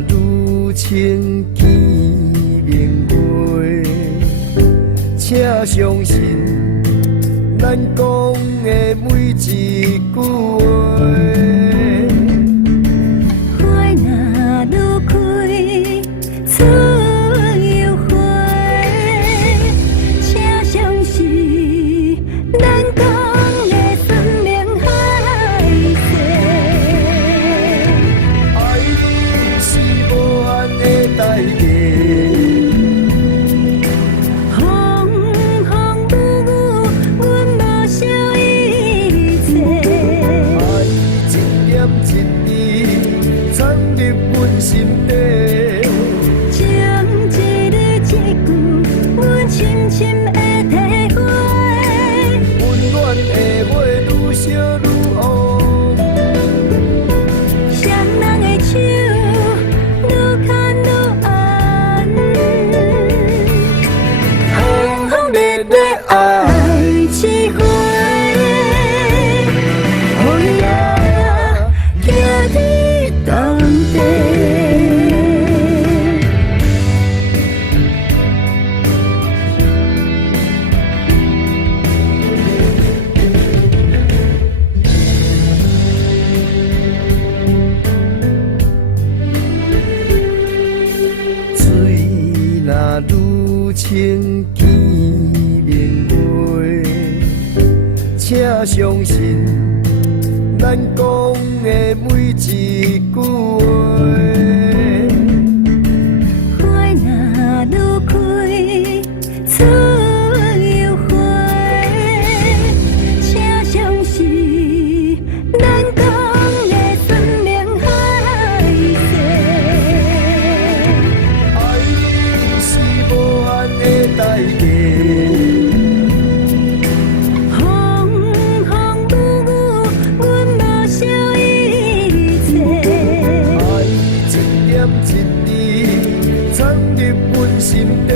愈清见明月，请相信咱讲的每一句话。花若愈开，出又花，请相信咱讲的酸明海誓。爱是无限的代价。心底，情一字一句，阮深深的体会。温暖的话愈烧愈红，双人的手愈牵愈暗，轰轰烈烈爱一回。哦呀，行伫当地。愈清见明月，请相信咱讲的每一句话。花若愈开，出又花，请相信咱讲的酸明海誓。代价，风风雨雨，阮无少一切。爱一点一滴，藏入阮心底。